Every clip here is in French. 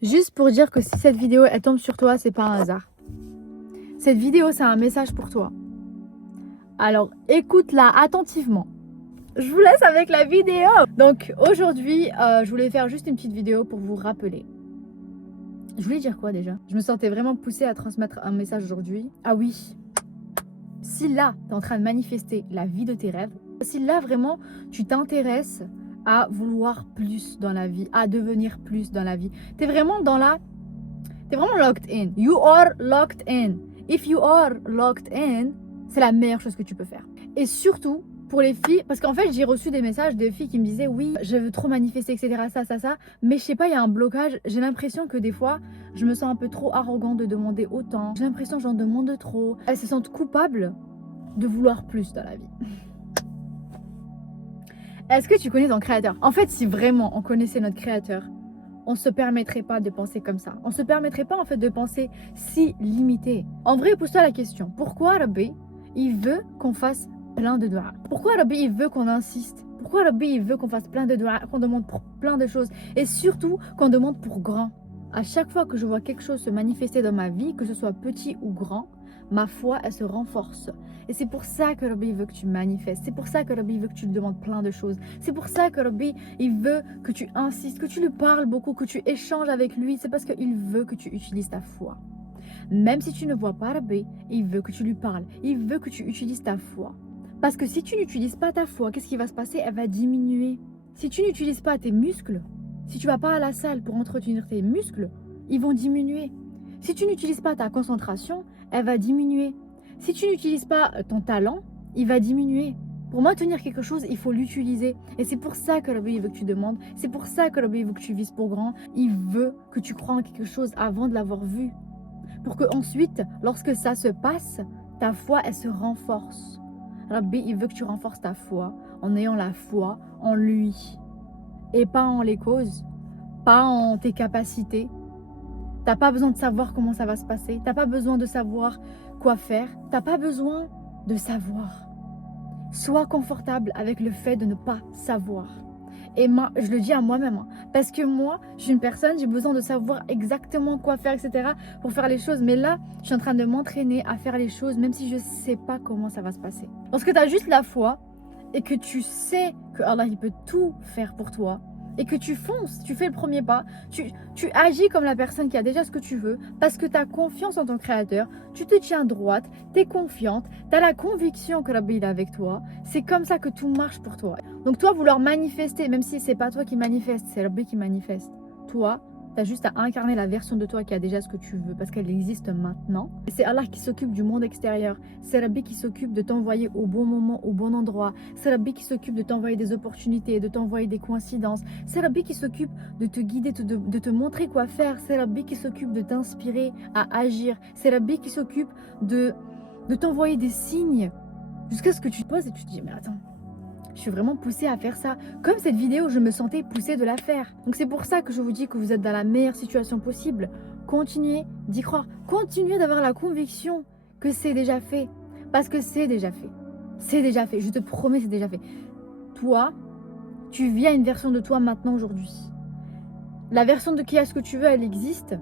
Juste pour dire que si cette vidéo elle tombe sur toi, c'est pas un hasard. Cette vidéo, c'est un message pour toi. Alors écoute-la attentivement. Je vous laisse avec la vidéo. Donc aujourd'hui, je voulais faire juste une petite vidéo pour vous rappeler. Je voulais dire quoi déjà? Je me sentais vraiment poussée à transmettre un message aujourd'hui. Ah oui, si là, tu es en train de manifester la vie de tes rêves, si là vraiment tu t'intéresses à vouloir plus dans la vie, à devenir plus dans la vie, tu es vraiment dans la... T'es vraiment locked in. You are locked in. If you are locked in, c'est la meilleure chose que tu peux faire. Et surtout, pour les filles, parce qu'en fait, j'ai reçu des messages de filles qui me disaient oui, je veux trop manifester, etc. Ça. Mais je sais pas, il y a un blocage. J'ai l'impression que des fois, je me sens un peu trop arrogant de demander autant. J'ai l'impression que j'en demande trop. Elles se sentent coupables de vouloir plus dans la vie. Est-ce que tu connais ton créateur? En fait, si vraiment on connaissait notre créateur, on ne se permettrait pas de penser comme ça. On ne se permettrait pas en fait de penser si limité. En vrai, pose-toi la question. Pourquoi Rabbi, il veut qu'on fasse plein de doigts? Pourquoi Rabbi, il veut qu'on insiste? Pourquoi Rabbi, il veut qu'on fasse plein de doigts, qu'on demande pour plein de choses? Et surtout, qu'on demande pour grand. À chaque fois que je vois quelque chose se manifester dans ma vie, que ce soit petit ou grand, ma foi, elle se renforce. Et c'est pour ça que Rabbi veut que tu manifestes. C'est pour ça que Rabbi veut que tu lui demandes plein de choses. C'est pour ça que Rabbi, il veut que tu insistes, que tu lui parles beaucoup, que tu échanges avec lui. C'est parce qu'il veut que tu utilises ta foi. Même si tu ne vois pas Rabbi, il veut que tu lui parles. Il veut que tu utilises ta foi. Parce que si tu n'utilises pas ta foi, qu'est-ce qui va se passer? Elle va diminuer. Si tu n'utilises pas tes muscles, si tu vas pas à la salle pour entretenir tes muscles, ils vont diminuer. Si tu n'utilises pas ta concentration, elle va diminuer. Si tu n'utilises pas ton talent, il va diminuer. Pour maintenir quelque chose, il faut l'utiliser. Et c'est pour ça que Rabbi veut que tu demandes. C'est pour ça que Rabbi veut que tu vises pour grand. Il veut que tu crois en quelque chose avant de l'avoir vu. Pour que ensuite, lorsque ça se passe, ta foi, elle se renforce. Rabbi, il veut que tu renforces ta foi en ayant la foi en lui. Et pas en les causes, pas en tes capacités. T'as pas besoin de savoir comment ça va se passer. T'as pas besoin de savoir quoi faire. T'as pas besoin de savoir. Sois confortable avec le fait de ne pas savoir. Et moi, je le dis à moi-même. Hein, parce que moi, je suis une personne, j'ai besoin de savoir exactement quoi faire, etc. pour faire les choses. Mais là, je suis en train de m'entraîner à faire les choses, même si je ne sais pas comment ça va se passer. Lorsque tu as juste la foi et que tu sais que Allah, il peut tout faire pour toi, et que tu fonces, tu fais le premier pas, tu agis comme la personne qui a déjà ce que tu veux, parce que tu as confiance en ton créateur, tu te tiens droite, tu es confiante, tu as la conviction que Rabbi est avec toi, c'est comme ça que tout marche pour toi. Donc toi, vouloir manifester, même si c'est pas toi qui manifeste, c'est Rabbi qui manifeste, toi, tu as juste à incarner la version de toi qui a déjà ce que tu veux, parce qu'elle existe maintenant. Et c'est Allah qui s'occupe du monde extérieur, c'est Rabbi qui s'occupe de t'envoyer au bon moment, au bon endroit, c'est Rabbi qui s'occupe de t'envoyer des opportunités, de t'envoyer des coïncidences, c'est Rabbi qui s'occupe de te guider, de te montrer quoi faire, c'est Rabbi qui s'occupe de t'inspirer à agir, c'est Rabbi qui s'occupe de t'envoyer des signes, jusqu'à ce que tu te poses et tu te dis mais attends, je suis vraiment poussée à faire ça. Comme cette vidéo, je me sentais poussée de la faire. Donc c'est pour ça que je vous dis que vous êtes dans la meilleure situation possible. Continuez d'y croire. Continuez d'avoir la conviction que c'est déjà fait. Parce que c'est déjà fait. C'est déjà fait. Je te promets, c'est déjà fait. Toi, tu vis à une version de toi maintenant, aujourd'hui. La version de qui a ce que tu veux, elle existe.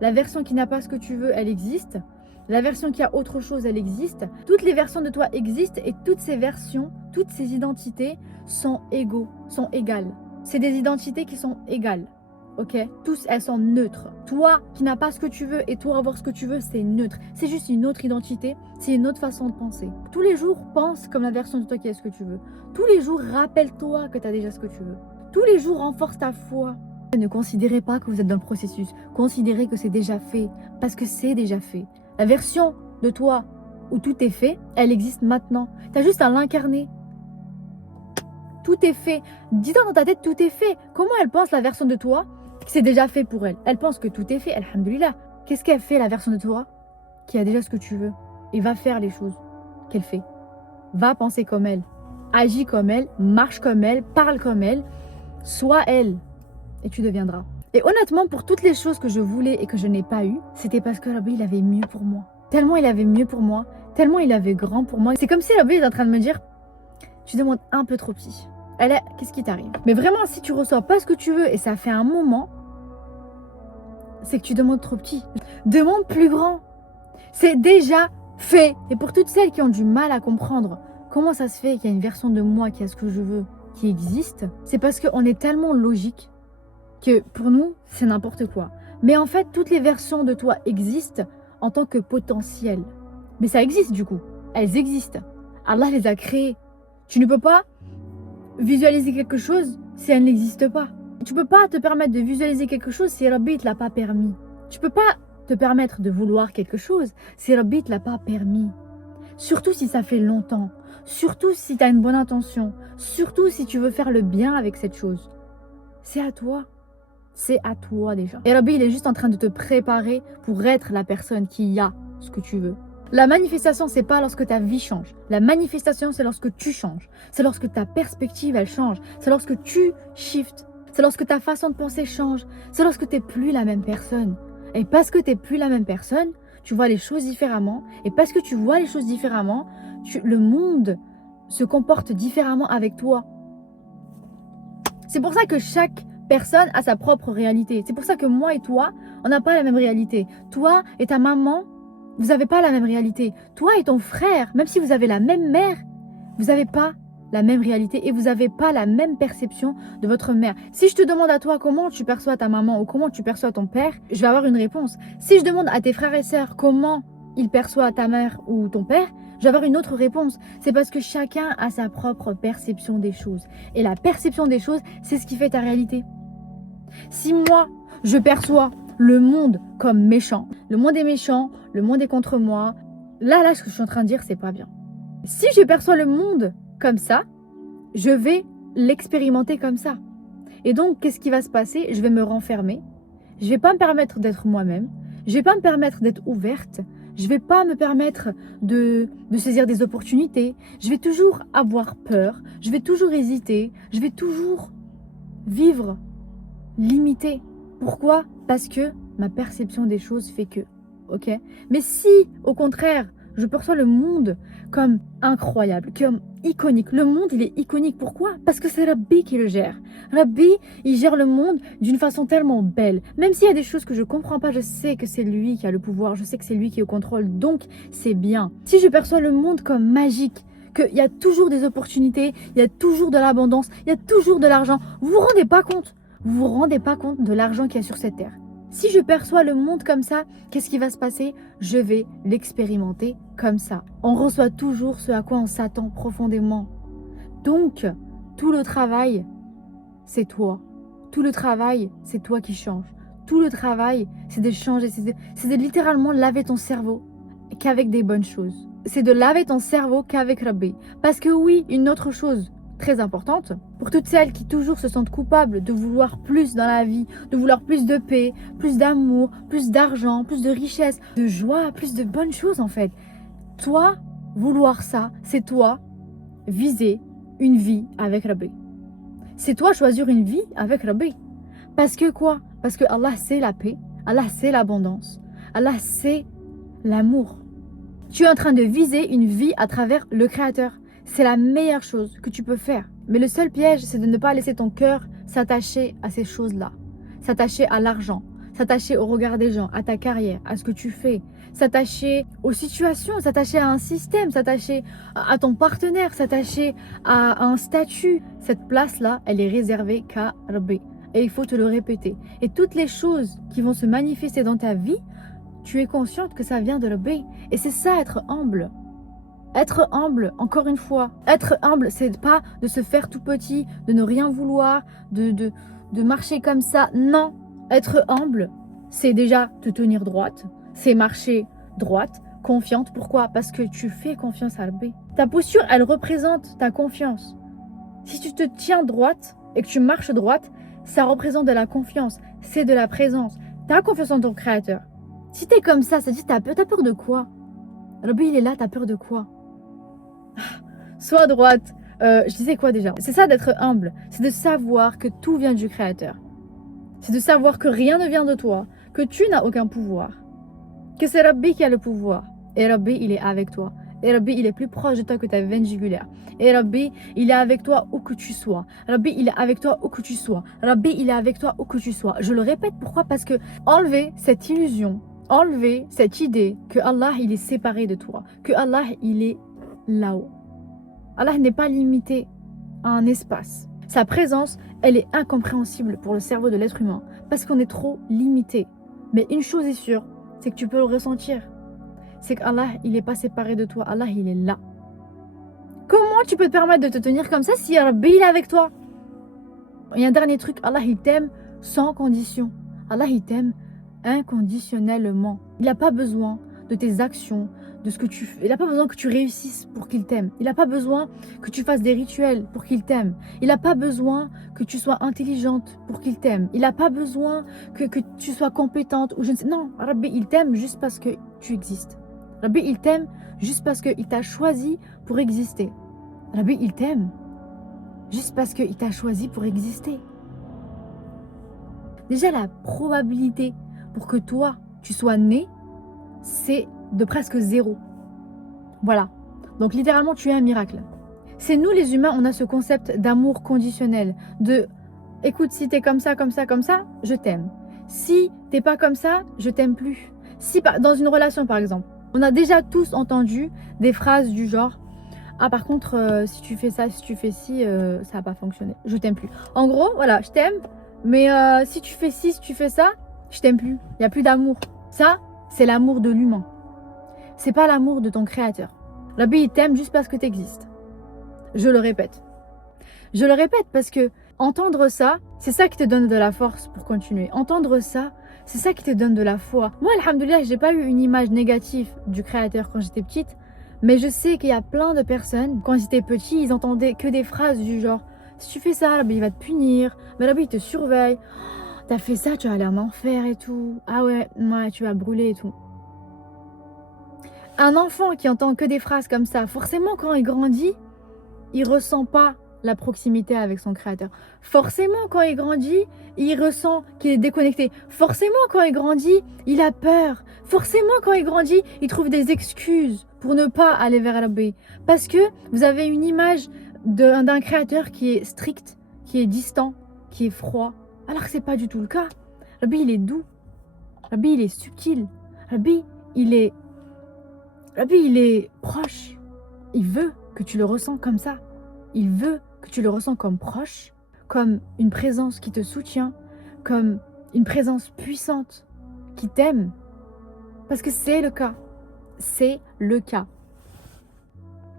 La version qui n'a pas ce que tu veux, elle existe. La version qui a autre chose, elle existe. Toutes les versions de toi existent et toutes ces versions, toutes ces identités sont égaux, sont égales. C'est des identités qui sont égales. Ok? Tous, elles sont neutres. Toi qui n'as pas ce que tu veux et toi avoir ce que tu veux, c'est neutre. C'est juste une autre identité, c'est une autre façon de penser. Tous les jours, pense comme la version de toi qui a ce que tu veux. Tous les jours, rappelle-toi que tu as déjà ce que tu veux. Tous les jours, renforce ta foi. Ne considérez pas que vous êtes dans le processus. Considérez que c'est déjà fait. Parce que c'est déjà fait. La version de toi où tout est fait, elle existe maintenant. Tu as juste à l'incarner. Tout est fait. Dis-toi dans ta tête, tout est fait. Comment elle pense la version de toi que c'est déjà fait pour elle? Elle pense que tout est fait, alhamdoulilah. Qu'est-ce qu'elle fait la version de toi qui a déjà ce que tu veux? Et va faire les choses qu'elle fait. Va penser comme elle. Agis comme elle, marche comme elle, parle comme elle. Sois elle. Et tu deviendras. Et honnêtement, pour toutes les choses que je voulais et que je n'ai pas eues, c'était parce que Rabbi, il avait mieux pour moi. Tellement il avait mieux pour moi, tellement il avait grand pour moi. C'est comme si Rabbi est en train de me dire, tu demandes un peu trop petit. Qu'est-ce qui t'arrive? Mais vraiment, si tu reçois pas ce que tu veux et ça fait un moment, c'est que tu demandes trop petit. Demande plus grand. C'est déjà fait. Et pour toutes celles qui ont du mal à comprendre comment ça se fait qu'il y a une version de moi qui a ce que je veux, qui existe, c'est parce qu'on est tellement logique que pour nous, c'est n'importe quoi. Mais en fait, toutes les versions de toi existent en tant que potentiel. Mais ça existe du coup. Elles existent. Allah les a créées. Tu ne peux pas visualiser quelque chose si elle n'existe pas. Tu ne peux pas te permettre de visualiser quelque chose si Rabbi ne te l'a pas permis. Tu ne peux pas te permettre de vouloir quelque chose si Rabbi ne te l'a pas permis. Surtout si ça fait longtemps. Surtout si tu as une bonne intention. Surtout si tu veux faire le bien avec cette chose. C'est à toi. C'est à toi déjà. Et Rabbi, il est juste en train de te préparer pour être la personne qui a ce que tu veux. La manifestation, c'est pas lorsque ta vie change. La manifestation, c'est lorsque tu changes. C'est lorsque ta perspective, elle change. C'est lorsque tu shifts. C'est lorsque ta façon de penser change. C'est lorsque tu n'es plus la même personne. Et parce que tu n'es plus la même personne, tu vois les choses différemment. Et parce que tu vois les choses différemment, le monde se comporte différemment avec toi. C'est pour ça que chaque personne a sa propre réalité. C'est pour ça que moi et toi, on n'a pas la même réalité. Toi et ta maman, vous n'avez pas la même réalité. Toi et ton frère, même si vous avez la même mère, vous n'avez pas la même réalité et vous n'avez pas la même perception de votre mère. Si je te demande à toi comment tu perçois ta maman ou comment tu perçois ton père, je vais avoir une réponse. Si je demande à tes frères et sœurs comment ils perçoivent ta mère ou ton père, je vais avoir une autre réponse. C'est parce que chacun a sa propre perception des choses. Et la perception des choses, c'est ce qui fait ta réalité. Si moi, je perçois le monde comme méchant, le monde est méchant, le monde est contre moi, là, ce que je suis en train de dire, c'est pas bien. Si je perçois le monde comme ça, je vais l'expérimenter comme ça. Et donc, qu'est-ce qui va se passer? Je vais me renfermer, je vais pas me permettre d'être moi-même, je vais pas me permettre d'être ouverte, je vais pas me permettre de saisir des opportunités, je vais toujours avoir peur, je vais toujours hésiter, je vais toujours vivre limité. Pourquoi? Parce que ma perception des choses fait que, ok? Mais si, au contraire, je perçois le monde comme incroyable, comme iconique. Le monde, il est iconique. Pourquoi? Parce que c'est Rabbi qui le gère. Rabbi, il gère le monde d'une façon tellement belle. Même s'il y a des choses que je ne comprends pas, je sais que c'est lui qui a le pouvoir. Je sais que c'est lui qui est au contrôle. Donc, c'est bien. Si je perçois le monde comme magique, qu'il y a toujours des opportunités, il y a toujours de l'abondance, il y a toujours de l'argent, vous vous rendez pas compte? Vous vous rendez pas compte de l'argent qu'il y a sur cette terre. Si je perçois le monde comme ça, qu'est-ce qui va se passer? Je vais l'expérimenter comme ça. On reçoit toujours ce à quoi on s'attend profondément. Donc, tout le travail, c'est toi. Tout le travail, c'est toi qui changes. Tout le travail, c'est de changer, c'est de littéralement laver ton cerveau qu'avec des bonnes choses. C'est de laver ton cerveau qu'avec Rabbi. Parce que oui, une autre chose très importante, pour toutes celles qui toujours se sentent coupables de vouloir plus dans la vie, de vouloir plus de paix, plus d'amour, plus d'argent, plus de richesse, de joie, plus de bonnes choses en fait. Toi, vouloir ça, c'est toi viser une vie avec Rabbi. C'est toi choisir une vie avec Rabbi. Parce que quoi? Parce que Allah c'est la paix, Allah c'est l'abondance, Allah c'est l'amour. Tu es en train de viser une vie à travers le Créateur. C'est la meilleure chose que tu peux faire. Mais le seul piège, c'est de ne pas laisser ton cœur s'attacher à ces choses-là. S'attacher à l'argent, s'attacher au regard des gens, à ta carrière, à ce que tu fais. S'attacher aux situations, s'attacher à un système, s'attacher à ton partenaire, s'attacher à un statut. Cette place-là, elle est réservée qu'à Rabbi. Et il faut te le répéter. Et toutes les choses qui vont se manifester dans ta vie, tu es consciente que ça vient de Rabbi. Et c'est ça, être humble. Être humble, encore une fois, être humble, c'est pas de se faire tout petit, de ne rien vouloir, de marcher comme ça. Non, être humble, c'est déjà te tenir droite, c'est marcher droite, confiante. Pourquoi? Parce que tu fais confiance à Rabbi. Ta posture, elle représente ta confiance. Si tu te tiens droite et que tu marches droite, ça représente de la confiance, c'est de la présence. Tu as confiance en ton Créateur. Si tu es comme ça dit t'as peur de quoi? Rabbi, il est là, t'as peur de quoi? Sois droite. Je disais quoi déjà? C'est ça d'être humble. C'est de savoir que tout vient du Créateur. C'est de savoir que rien ne vient de toi. Que tu n'as aucun pouvoir. Que c'est Rabbi qui a le pouvoir. Et Rabbi, il est avec toi. Et Rabbi, il est plus proche de toi que ta veine jugulaire. Et Rabbi, il est avec toi où que tu sois. Rabbi, il est avec toi où que tu sois. Rabbi, il est avec toi où que tu sois. Je le répète, pourquoi? Parce que enlever cette illusion, enlever cette idée que Allah, il est séparé de toi, que Allah, il est là-haut. Allah n'est pas limité à un espace. Sa présence, elle est incompréhensible pour le cerveau de l'être humain parce qu'on est trop limité. Mais une chose est sûre, c'est que tu peux le ressentir. C'est qu'Allah, il n'est pas séparé de toi. Allah, il est là. Comment tu peux te permettre de te tenir comme ça si Rabbi, il est avec toi? Il y a un dernier truc, Allah, il t'aime sans condition. Allah, il t'aime inconditionnellement. Il n'a pas besoin de tes actions, de ce que tu fais. Il n'a pas besoin que tu réussisses pour qu'il t'aime. Il n'a pas besoin que tu fasses des rituels pour qu'il t'aime. Il n'a pas besoin que tu sois intelligente pour qu'il t'aime. Il n'a pas besoin que tu sois compétente ou je ne sais. Non, Rabbi, il t'aime juste parce que tu existes. Rabbi, il t'aime juste parce qu'il t'a choisi pour exister. Rabbi, il t'aime juste parce qu'il t'a choisi pour exister. Déjà, la probabilité pour que toi, tu sois né, c'est de presque 0. Voilà. Donc, littéralement, tu es un miracle. C'est nous, les humains, on a ce concept d'amour conditionnel. De, écoute, si t'es comme ça, comme ça, comme ça, je t'aime. Si t'es pas comme ça, je t'aime plus. Si, dans une relation, par exemple, on a déjà tous entendu des phrases du genre « Ah, par contre, si tu fais ça, si tu fais ci, ça va pas fonctionner. Je t'aime plus. » En gros, voilà, je t'aime, mais si tu fais ci, si tu fais ça, je t'aime plus. Il n'y a plus d'amour. Ça, c'est l'amour de l'humain. C'est pas l'amour de ton créateur. Rabbi, il t'aime juste parce que tu existes. Je le répète. Je le répète parce que entendre ça, c'est ça qui te donne de la force pour continuer. Entendre ça, c'est ça qui te donne de la foi. Moi, alhamdoulilah, j'ai pas eu une image négative du créateur quand j'étais petite, mais je sais qu'il y a plein de personnes, quand ils étaient petits, ils entendaient que des phrases du genre « Si tu fais ça, Rabbi, il va te punir. Mais Rabbi, il te surveille. Oh, t'as fait ça, tu vas aller en enfer et tout. Ah ouais, tu vas brûler et tout. » Un enfant qui entend que des phrases comme ça, forcément, quand il grandit, il ressent pas la proximité avec son créateur. Forcément, quand il grandit, il ressent qu'il est déconnecté. Forcément, quand il grandit, il a peur. Forcément, quand il grandit, il trouve des excuses pour ne pas aller vers Rabbi. Parce que vous avez une image d'un créateur qui est strict, qui est distant, qui est froid. Alors que c'est pas du tout le cas. Rabbi, il est doux. Rabbi, il est subtil. Rabbi, il est proche. Il veut que tu le ressens comme ça. Il veut que tu le ressens comme proche, comme une présence qui te soutient, comme une présence puissante qui t'aime. Parce que c'est le cas. C'est le cas.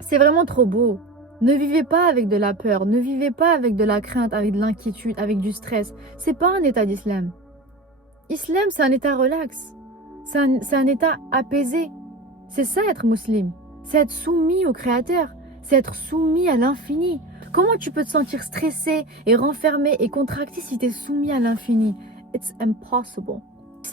C'est vraiment trop beau. Ne vivez pas avec de la peur, ne vivez pas avec de la crainte, avec de l'inquiétude, avec du stress. C'est pas un état d'islam. Islam, c'est un état relax. C'est un état apaisé. C'est ça être musulman. C'est être soumis au Créateur. C'est être soumis à l'infini. Comment tu peux te sentir stressé et renfermé et contracté si tu es soumis à l'infini? It's impossible.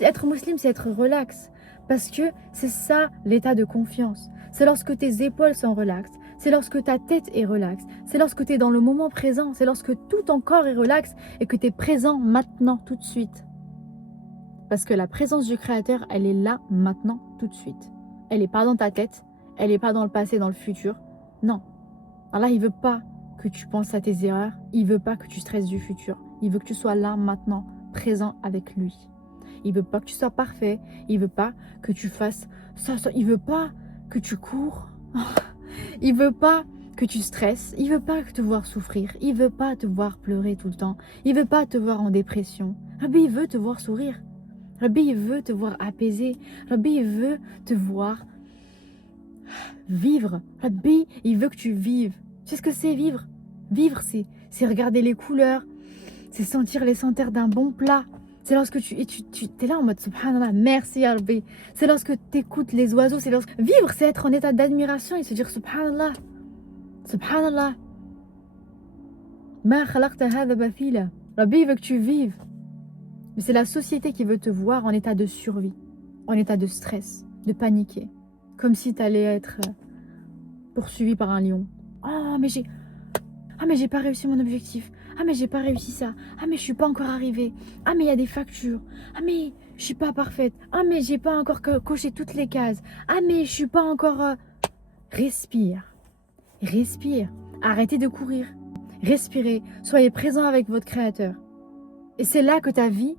Être musulman, c'est être relax. Parce que c'est ça l'état de confiance. C'est lorsque tes épaules sont relaxes. C'est lorsque ta tête est relaxe. C'est lorsque tu es dans le moment présent. C'est lorsque tout ton corps est relax et que tu es présent maintenant, tout de suite. Parce que la présence du Créateur, elle est là, maintenant, tout de suite. Elle n'est pas dans ta tête. Elle n'est pas dans le passé, dans le futur. Non. Allah, il veut pas que tu penses à tes erreurs. Il veut pas que tu stresses du futur. Il veut que tu sois là, maintenant, présent avec lui. Il veut pas que tu sois parfait. Il veut pas que tu fasses ça. Il veut pas que tu cours. Il veut pas que tu stresses. Il veut pas te voir souffrir. Il veut pas te voir pleurer tout le temps. Il veut pas te voir en dépression. Rabbi, il veut te voir sourire. Rabbi, il veut te voir apaisé. Rabbi, il veut te voir vivre. Rabbi, il veut que tu vives. Tu sais ce que c'est vivre? Vivre, c'est regarder les couleurs. C'est sentir les senteurs d'un bon plat. C'est lorsque tu es là en mode subhanallah, merci ya Rabbi. C'est lorsque tu écoutes les oiseaux. Vivre, c'est être en état d'admiration et se dire subhanallah. Subhanallah. Ma khalaqta hadha bathila. Rabbi veut que tu vives. Mais c'est la société qui veut te voir en état de survie, en état de stress, de paniquer. Comme si tu allais être poursuivi par un lion. Oh, mais j'ai pas réussi mon objectif. Ah, mais j'ai pas réussi ça. Ah, mais je suis pas encore arrivée. Ah, mais il y a des factures. Ah, mais je suis pas parfaite. Ah, mais j'ai pas encore coché toutes les cases. Ah, mais je suis pas encore... Respire. Respire. Arrêtez de courir. Respirez. Soyez présent avec votre créateur. Et c'est là que ta vie,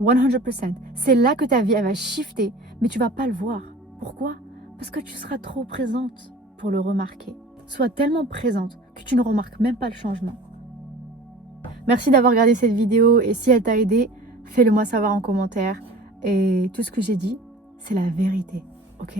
100%, c'est là que ta vie, elle va shifter, mais tu vas pas le voir. Pourquoi? Parce que tu seras trop présente pour le remarquer. Sois tellement présente que tu ne remarques même pas le changement. Merci d'avoir regardé cette vidéo et si elle t'a aidé, fais-le moi savoir en commentaire. Et tout ce que j'ai dit, c'est la vérité, ok?